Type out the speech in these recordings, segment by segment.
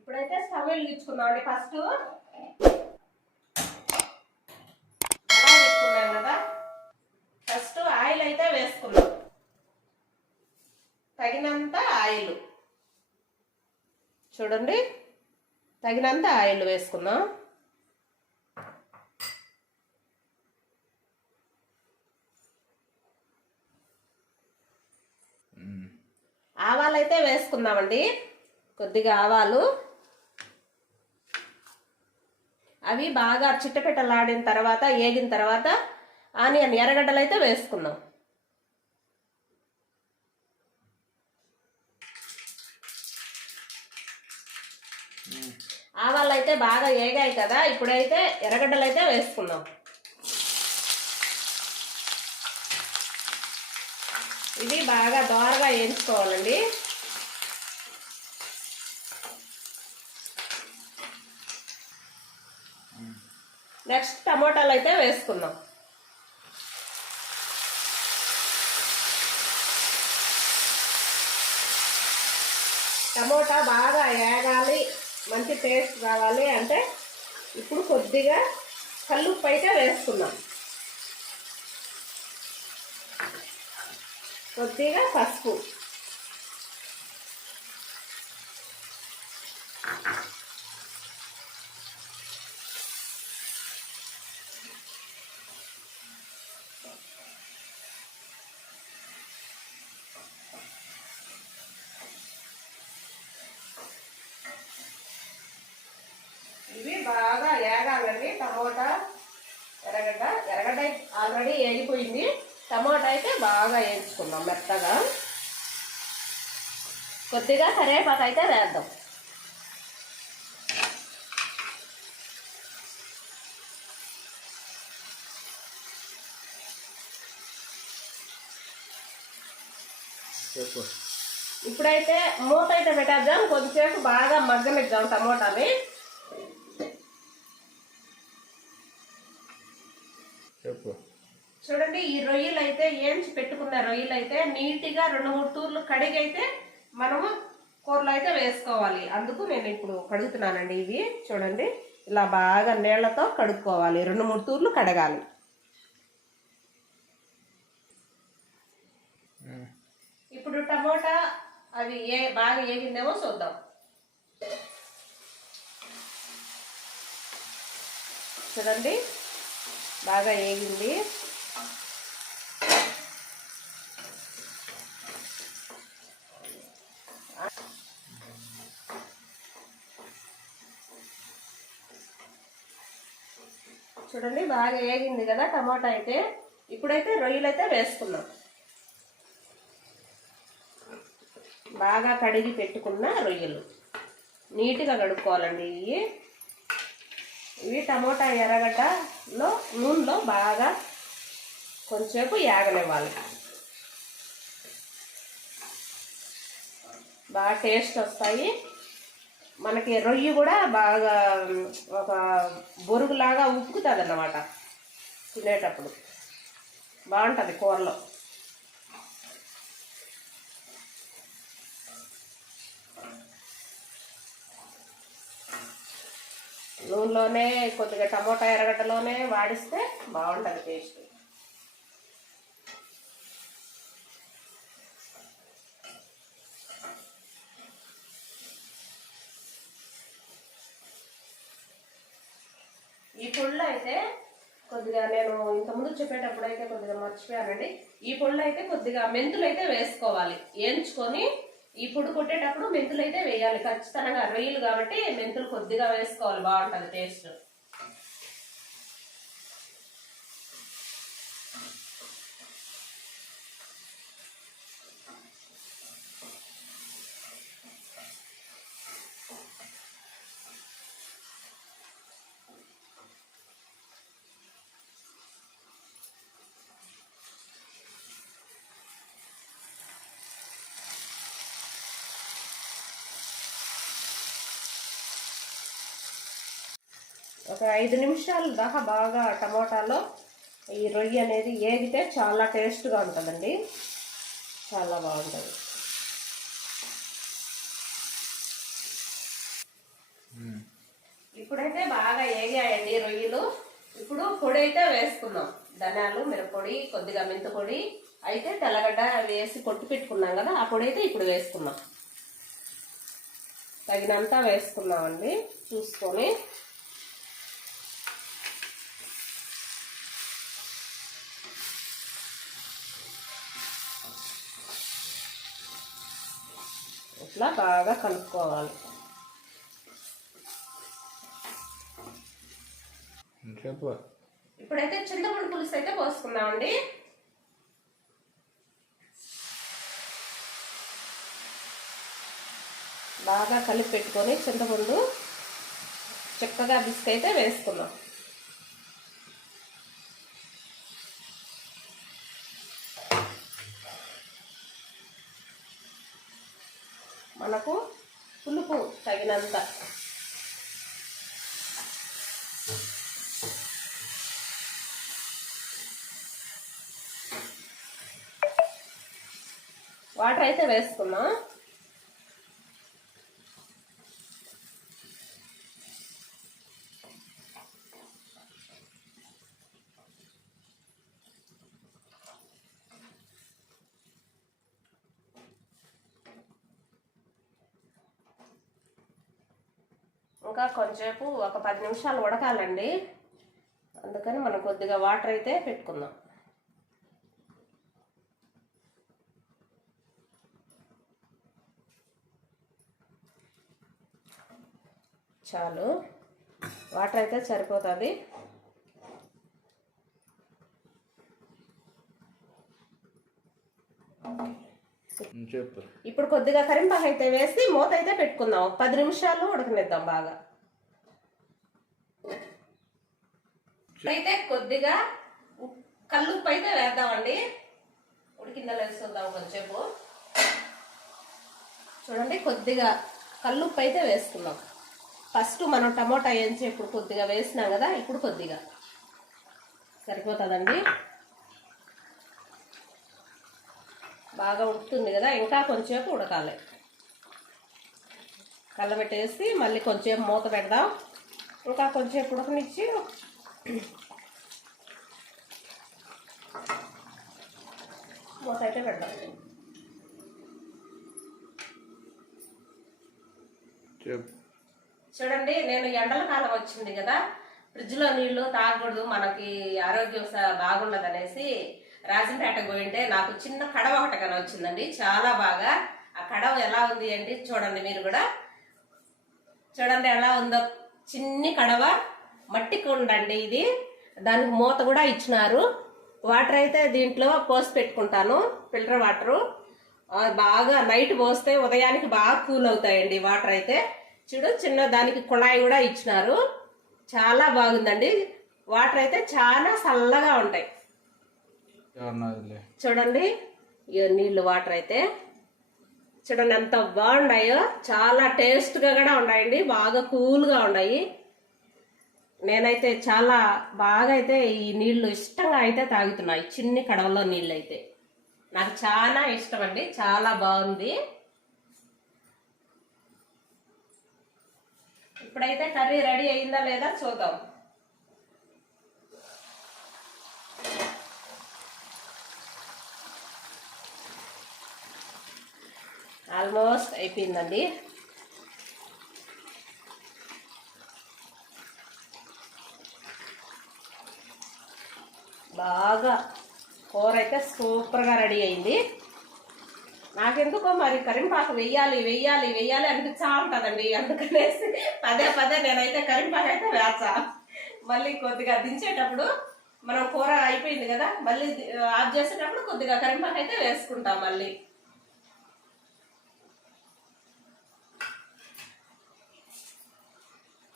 ఇప్పుడైతే స్టవ్ వెలిగించుకుందాం అండి ఫస్ట్. అలా పెట్టుకున్నాం కదా. ఫస్ట్ ఆయిల్ అయితే వేసుకున్నాం తగినంత ఆయిల్. చూడండి. తగినంత ఆయిల్ వేసుకుందాం. ఆవాలు అయితే వేసుకుందామండి. కొద్దిగా ఆవాలు. అవి బాగా చిట్టపెట్టలాడిన తర్వాత ఏగిన తర్వాత ఆనియన్ ఎర్రగడ్డలు అయితే వేసుకుందాం. ఆవాళ్ళు అయితే బాగా ఏగాయి కదా ఇప్పుడైతే ఎర్రగడ్డలు అయితే వేసుకుందాం. ఇది బాగా దోరగా వేయించుకోవాలండి. నెక్స్ట్ టమోటాలు అయితే వేసుకుందాం. టమోటా బాగా ఏగాలి మంచి టేస్ట్ రావాలి అంటే ఇప్పుడు కొద్దిగా కల్లుప్పు అయితే వేసుకున్నాం కొద్దిగా పసుపు. ఇవి బాగా ఏగాలండి. టమోటా ఎర్రగడ్డ ఎర్రగడ్డ ఆల్రెడీ వేగిపోయింది టమోటా అయితే బాగా వేయించుకుందాం మెత్తగా. కొద్దిగా కరివేపాకు అయితే వేద్దాం. ఇప్పుడైతే మూత అయితే పెట్టేద్దాం. కొద్దిసేపు బాగా మగ్గనిద్దాం టమోటాని. చూడండి ఈ రొయ్యలు అయితే ఏంచి పెట్టుకున్న రొయ్యలు అయితే నీట్గా రెండు మూడు తూర్లు కడిగి అయితే మనము కూరలో అయితే వేసుకోవాలి. అందుకు నేను ఇప్పుడు కడుగుతున్నానండి ఇవి. చూడండి ఇలా బాగా నీళ్ళతో కడుక్కోవాలి. రెండు మూడు తూర్లు కడగాలి. ఇప్పుడు టమోటా అవి ఏ బాగా ఏగిందేమో చూద్దాం. చూడండి బాగా ఏగింది. చూడండి బాగా వేగింది కదా టమాటా అయితే. ఇప్పుడైతే రొయ్యలు అయితే వేసుకున్నాం. బాగా కడిగి పెట్టుకున్న రొయ్యలు. నీట్గా కడుక్కోవాలండి ఇవి. ఇవి టమోటా ఎర్రగడ్డలో నూనెలో బాగా కొంచెంసేపు యాగనివ్వాలి బాగా టేస్ట్ వస్తాయి. మనకి రొయ్యి కూడా బాగా ఒక బొరుగులాగా ఉప్పుకుతుంది అన్నమాట తినేటప్పుడు. బాగుంటుంది కూరలో. నూనెలోనే కొద్దిగా టమోటా ఎర్రగడ్డలోనే వాడిస్తే బాగుంటుంది టేస్ట్. ఈ పొళ్ళు అయితే కొద్దిగా నేను ఇంతకుముందు చెప్పేటప్పుడు అయితే కొద్దిగా మర్చిపోయానండి. ఈ పొళ్ళు అయితే కొద్దిగా మెంతులు అయితే వేసుకోవాలి. వేయించుకొని ఈ పొడి కొట్టేటప్పుడు మెంతులు అయితే వేయాలి. ఖచ్చితంగా రొయ్యలు కాబట్టి మెంతులు కొద్దిగా వేసుకోవాలి. బాగుంటుంది టేస్ట్. ఒక ఐదు నిమిషాలు దాకా బాగా టమోటాలో ఈ రొయ్య అనేది ఏగితే చాలా టేస్ట్గా ఉంటుందండి. చాలా బాగుంటుంది. ఇప్పుడైతే బాగా ఏగాయండి రొయ్యలు. ఇప్పుడు పొడి అయితే వేసుకున్నాం. ధనియాలు మిరప్పొడి కొద్దిగా మెంత పొడి అయితే తెల్లగడ్డ వేసి కొట్టి పెట్టుకున్నాం కదా ఆ పొడి అయితే ఇప్పుడు వేసుకున్నాం. తగినంత వేసుకున్నామండి. చూసుకొని ఇట్లా బాగా కలుపుకోవాలి. చెప్పు ఇప్పుడైతే చింతపండు పులుసు అయితే పోసుకున్నామండి బాగా కలిపి పెట్టుకొని చింతపండు చక్కగా బిస్కైతే వేసుకున్నాం మనకు పులుపు తగినంత వాటర్ అయితే వేసుకున్నాం ఇంకా కొంచెంసేపు ఒక పది నిమిషాలు ఉడకాలండి. అందుకని మనం కొద్దిగా వాటర్ అయితే పెట్టుకుందాం. చాలు. వాటర్ అయితే సరిపోతుంది. ఇప్పుడు కొద్దిగా కరింపాకు అయితే వేసి మూత అయితే పెట్టుకుందాం. పది నిమిషాలు ఉడకనిద్దాం బాగా. అయితే కొద్దిగా కల్లుప్పు అయితే వేద్దామండి. ఉడికిందా వేసుకుందాం కొంచెంసేపు. చూడండి కొద్దిగా కల్లుప్పు అయితే వేసుకుందాం. ఫస్ట్ మనం టమోటా వేయించి ఇప్పుడు కొద్దిగా వేసినాం కదా ఇప్పుడు కొద్దిగా. సరిపోతుందండి? బాగా ఉడుకుతుంది కదా ఇంకా కొంచెంసేపు ఉడకాలి. కళ్ళబెట్టేసి మళ్ళీ కొంచెం మూత పెడదాం. ఇంకా కొంచెంసేపు ఉడకనిచ్చి మూత అయితే పెడదాం. చెప్పు చూడండి నేను ఎండల కాలం వచ్చింది కదా. ఫ్రిడ్జ్లో నీళ్ళు తాగకూడదు మనకి ఆరోగ్యం స- బాగుండదు అనేసి రాజంపేట పోయింటే నాకు చిన్న కడవ ఒకటి కానీ వచ్చిందండి చాలా బాగా. ఆ కడవ ఎలా ఉంది అంటే చూడండి మీరు కూడా. చూడండి ఎలా ఉందో చిన్ని కడవ మట్టి కుండండి ఇది. దానికి మూత కూడా ఇచ్చినారు. వాటర్ అయితే దీంట్లో పోసి పెట్టుకుంటాను ఫిల్టర్ వాటరు. బాగా నైట్ పోస్తే ఉదయానికి బాగా కూల్ అవుతాయండి వాటర్ అయితే. చూడు చిన్న దానికి కుళాయి కూడా ఇచ్చినారు. చాలా బాగుందండి. వాటర్ అయితే చాలా చల్లగా ఉంటాయి. చూడండి నీళ్ళు వాటర్ అయితే. చూడండి ఎంత బాగున్నాయో. చాలా టేస్ట్గా కూడా ఉన్నాయండి. బాగా కూల్గా ఉన్నాయి. నేనైతే చాలా బాగా అయితే ఈ నీళ్ళు ఇష్టంగా అయితే తాగుతున్నాయి చిన్ని కడవలో నీళ్ళు అయితే. నాకు చాలా ఇష్టం అండి. చాలా బాగుంది. ఇప్పుడైతే కర్రీ రెడీ అయిందా లేదా చూద్దాం. ఆల్మోస్ట్ అయిపోయిందండి. బాగా కూర అయితే సూపర్గా రెడీ అయింది. నాకెందుకో మరి కరింపాకు వెయ్యాలి వెయ్యాలి వెయ్యాలి అనిపించా ఉంటుందండి. అందుకనేసి పదే పదే నేనైతే కరింపాకు అయితే వేసా మళ్ళీ కొద్దిగా దించేటప్పుడు మనం కూర అయిపోయింది కదా మళ్ళీ ఆఫ్ చేసేటప్పుడు కొద్దిగా కరింపాకు అయితే వేసుకుంటాం మళ్ళీ.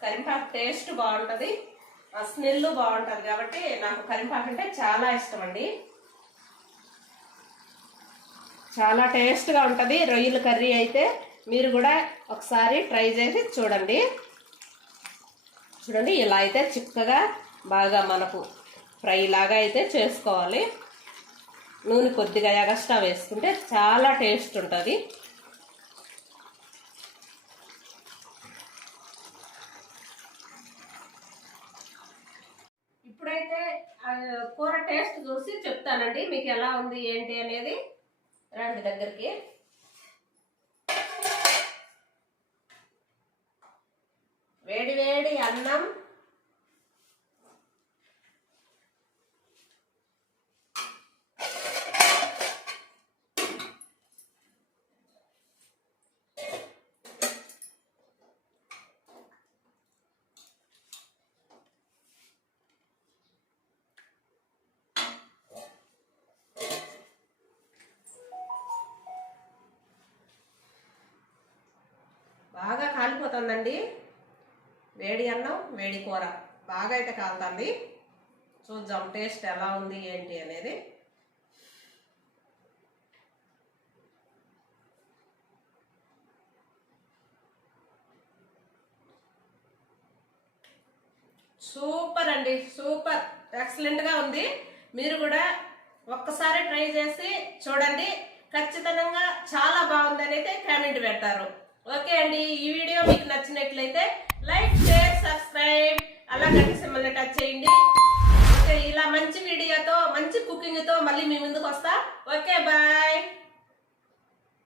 కరింపాకు టేస్ట్ బాగుంటుంది స్మెల్ బాగుంటుంది కాబట్టి నాకు కరింపాకు అంటే చాలా ఇష్టం అండి. చాలా టేస్ట్గా ఉంటుంది. రొయ్యల కర్రీ అయితే మీరు కూడా ఒకసారి ట్రై చేసి చూడండి. చూడండి ఇలా అయితే చిక్కగా బాగా మనకు ఫ్రై లాగా అయితే చేసుకోవాలి. నూనె కొద్దిగా ఎగస్ట్రా వేసుకుంటే చాలా టేస్ట్ ఉంటుంది. ఇప్పుడైతే కూర టేస్ట్ చూసి చెప్తానండి మీకు ఎలా ఉంది ఏంటి అనేది. దగ్గరికి వేడి వేడి అన్నం బాగా కాలిపోతుందండి. వేడి అన్నం వేడి కూర. బాగా అయితే కాలుతుంది. చూద్దాం టేస్ట్ ఎలా ఉంది ఏంటి అనేది. సూపర్ అండి సూపర్. ఎక్సలెంట్గా ఉంది. మీరు కూడా ఒక్కసారి ట్రై చేసి చూడండి. ఖచ్చితంగా చాలా బాగుందని అయితే కామెంట్ పెడతారు. ఓకే అండి ఈ వీడియో మీకు నచ్చినట్లయితే లైక్ షేర్ సబ్స్క్రైబ్ అలా గంట సింబల్ని టచ్ చేయండి. ఓకే ఇలా మంచి వీడియోతో మంచి కుకింగ్తో మళ్ళీ మీ ముందుకు వస్తా. Okay bye.